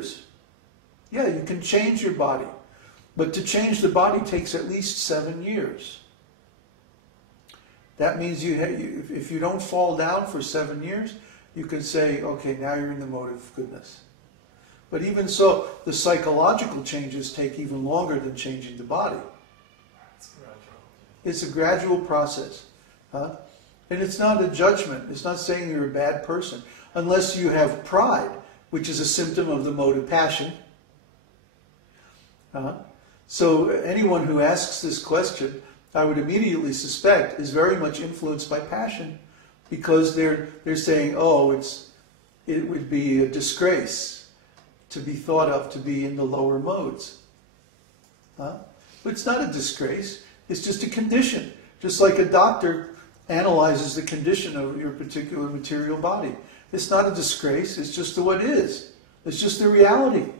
years. Yeah, you can change your body. But to change the body takes at least 7 years. That means if you don't fall down for 7 years, you can say, okay, now you're in the mode of goodness. But even so, the psychological changes take even longer than changing the body. It's gradual. It's a gradual process. Huh? And it's not a judgment. It's not saying you're a bad person. Unless you have pride, which is a symptom of the mode of passion. So anyone who asks this question, I would immediately suspect, is very much influenced by passion, because they're saying, oh, it would be a disgrace to be thought of to be in the lower modes. But it's not a disgrace. It's just a condition. Just like a doctor analyzes the condition of your particular material body. It's not a disgrace. It's just what it is. It's just the reality.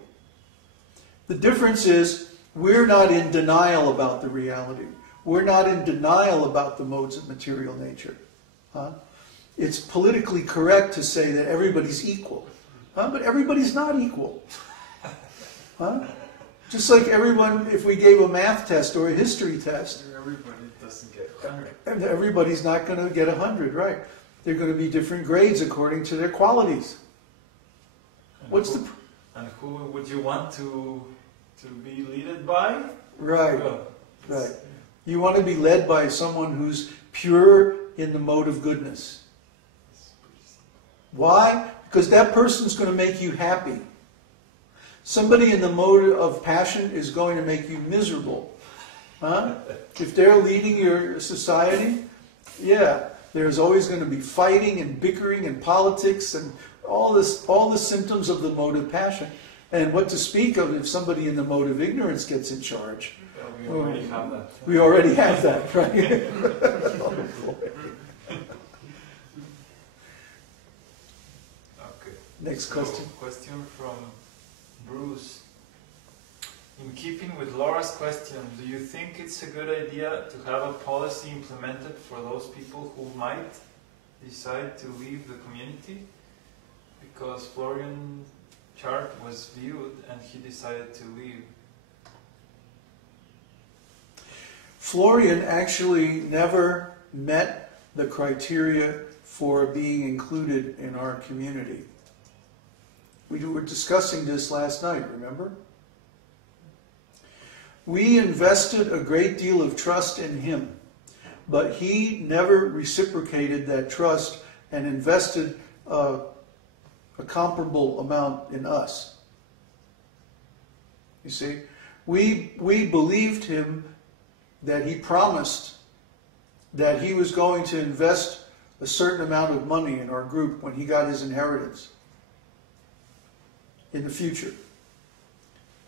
The difference is we're not in denial about the reality. We're not in denial about the modes of material nature. It's politically correct to say that everybody's equal. But everybody's not equal. Just like everyone, if we gave a math test or a history test, Everybody doesn't get 100. and everybody's not going to get 100, right? They're going to be different grades according to their qualities. And who would you want to be led by? Right, Well, right. You want to be led by someone who's pure in the mode of goodness. Why? Because that person's going to make you happy. Somebody in the mode of passion is going to make you miserable. If they're leading your society, yeah, there's always going to be fighting and bickering and politics and all the symptoms of the mode of passion. And what to speak of if somebody in the mode of ignorance gets in charge? we already have that. We already have that, right? Okay. Next So, question. Question from Bruce. In keeping with Laura's question, do you think it's a good idea to have a policy implemented for those people who might decide to leave the community? Because Florian chart was viewed and he decided to leave. Florian actually never met the criteria for being included in our community. We were discussing this last night, remember? We invested a great deal of trust in him, but he never reciprocated that trust and invested a comparable amount in us. You see, we believed him that he promised that he was going to invest a certain amount of money in our group when he got his inheritance in the future.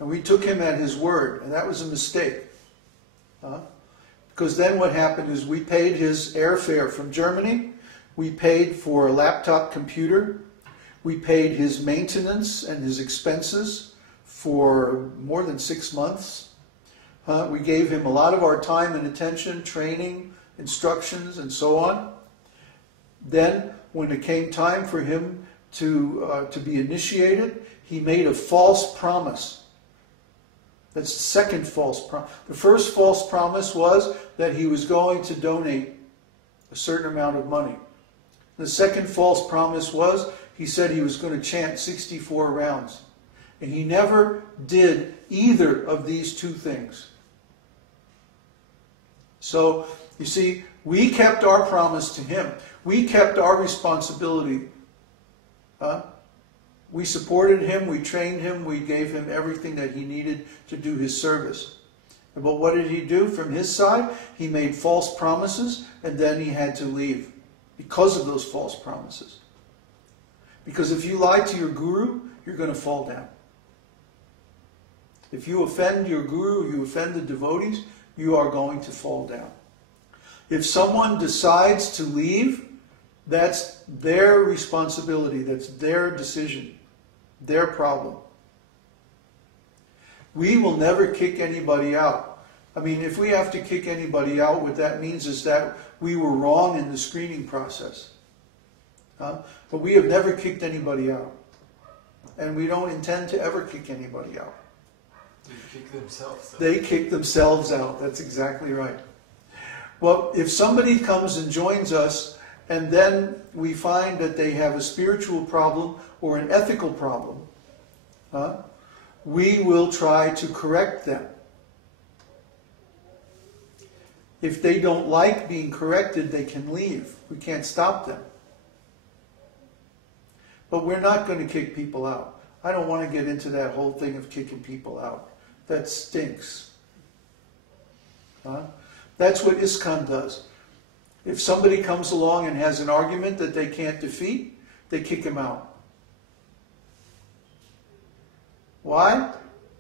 And we took him at his word, and that was a mistake. Because then what happened is we paid his airfare from Germany, we paid for a laptop computer, we paid his maintenance and his expenses for more than 6 months. We gave him a lot of our time and attention, training, instructions, and so on. Then, when it came time for him to be initiated, he made a false promise. That's the second false promise. The first false promise was that he was going to donate a certain amount of money. The second false promise was he said he was going to chant 64 rounds. And he never did either of these two things. So, you see, we kept our promise to him. We kept our responsibility. We supported him, we trained him, we gave him everything that he needed to do his service. But what did he do from his side? He made false promises, and then he had to leave because of those false promises. Because if you lie to your guru, you're going to fall down. If you offend your guru, you offend the devotees, you are going to fall down. If someone decides to leave, that's their responsibility, that's their decision, their problem. We will never kick anybody out. I mean, if we have to kick anybody out, what that means is that we were wrong in the screening process. But we have never kicked anybody out. and we don't intend to ever kick anybody out. They kick themselves out. They kick themselves out. That's exactly right. Well, if somebody comes and joins us, and then we find that they have a spiritual problem or an ethical problem, we will try to correct them. If they don't like being corrected, they can leave. We can't stop them. But we're not going to kick people out. I don't want to get into that whole thing of kicking people out. That stinks. That's what ISKCON does. If somebody comes along and has an argument that they can't defeat, they kick him out. Why?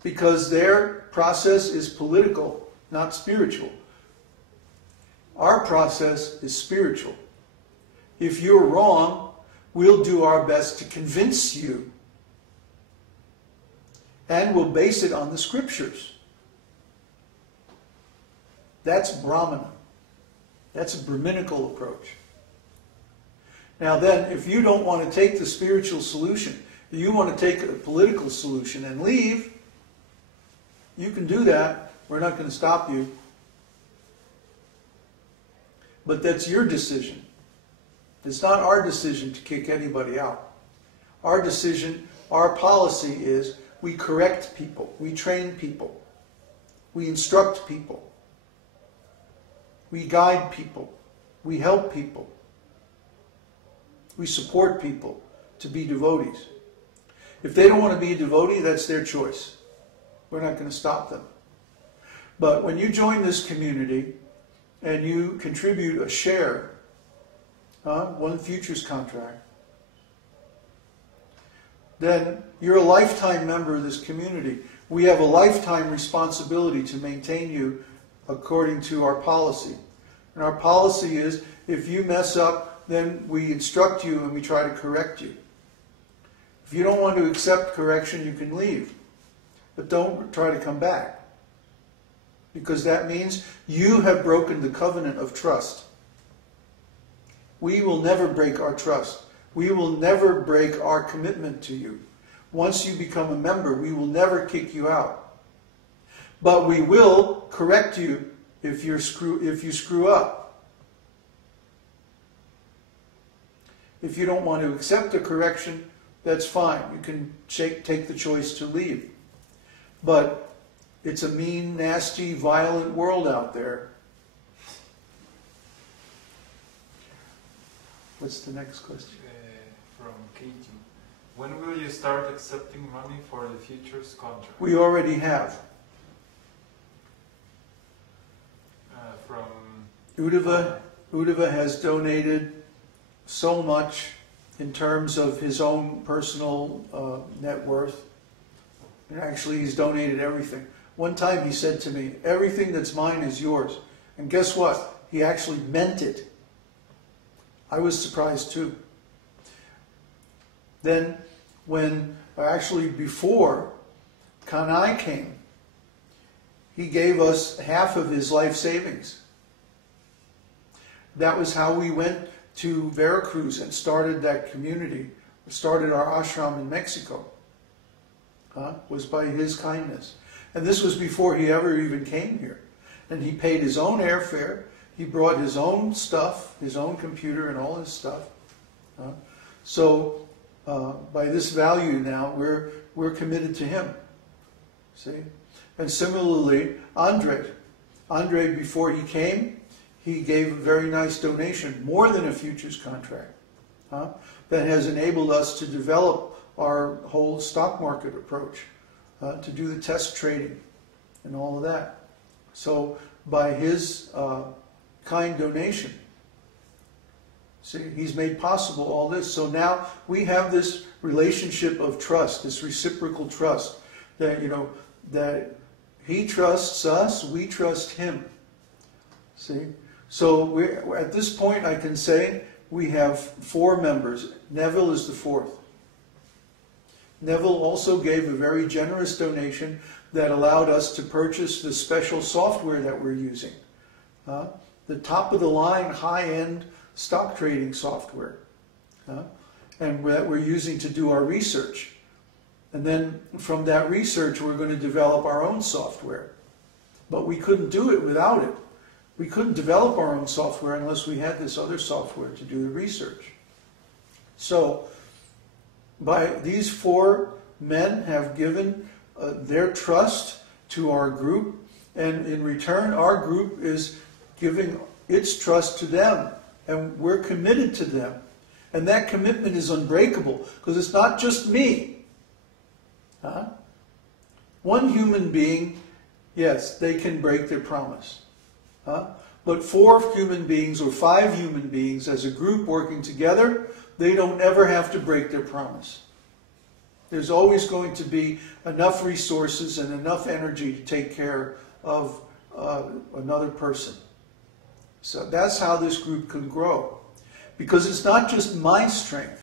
Because their process is political, not spiritual. Our process is spiritual. If you're wrong, we'll do our best to convince you. And we'll base it on the scriptures. That's Brahmana. That's a Brahminical approach. Now then, if you don't want to take the spiritual solution, you want to take a political solution and leave, you can do that. We're not going to stop you. But that's your decision. It's not our decision to kick anybody out. Our decision, our policy is we correct people, we train people, we instruct people, we guide people, we help people, we support people to be devotees. If they don't want to be a devotee, that's their choice. We're not going to stop them. But when you join this community and you contribute a share, one futures contract, then you're a lifetime member of this community. We have a lifetime responsibility to maintain you according to our policy. And our policy is, if you mess up, then we instruct you and we try to correct you. If you don't want to accept correction, you can leave. But don't try to come back. Because that means you have broken the covenant of trust. We will never break our trust. We will never break our commitment to you. Once you become a member, we will never kick you out. But we will correct you if you screw up. If you don't want to accept the correction, that's fine. You can take the choice to leave. But it's a mean, nasty, violent world out there. What's the next question? From Katie. When will you start accepting money for the futures contract? We already have. From Uddhava has donated so much in terms of his own personal net worth. And actually, he's donated everything. One time he said to me, everything that's mine is yours. And guess what? He actually meant it. I was surprised too. Then before Kanai came, he gave us half of his life savings. That was how we went to Veracruz and started that community, started our ashram in Mexico. Was by his kindness. And this was before he ever even came here. And he paid his own airfare. He brought his own stuff, his own computer and all his stuff. So by this value now, we're committed to him. See? And similarly, Andre, before he came, he gave a very nice donation, more than a futures contract, that has enabled us to develop our whole stock market approach, to do the test trading and all of that. So by his kind donation, see, he's made possible all this. So now we have this relationship of trust, this reciprocal trust, that, that he trusts us, we trust him. See? So at this point I can say we have 4 members. Neville is the 4th. Neville also gave a very generous donation that allowed us to purchase the special software that we're using. The top-of-the-line, high-end stock trading software. And that we're using to do our research. And then from that research, we're going to develop our own software. But we couldn't do it without it. We couldn't develop our own software unless we had this other software to do the research. So, these 4 men have given their trust to our group, and in return, our group is giving its trust to them, and we're committed to them. And that commitment is unbreakable, because it's not just me. Huh? One human being, yes, they can break their promise. Huh? But 4 human beings or 5 human beings as a group working together, they don't ever have to break their promise. There's always going to be enough resources and enough energy to take care of another person. So that's how this group can grow. Because it's not just my strength.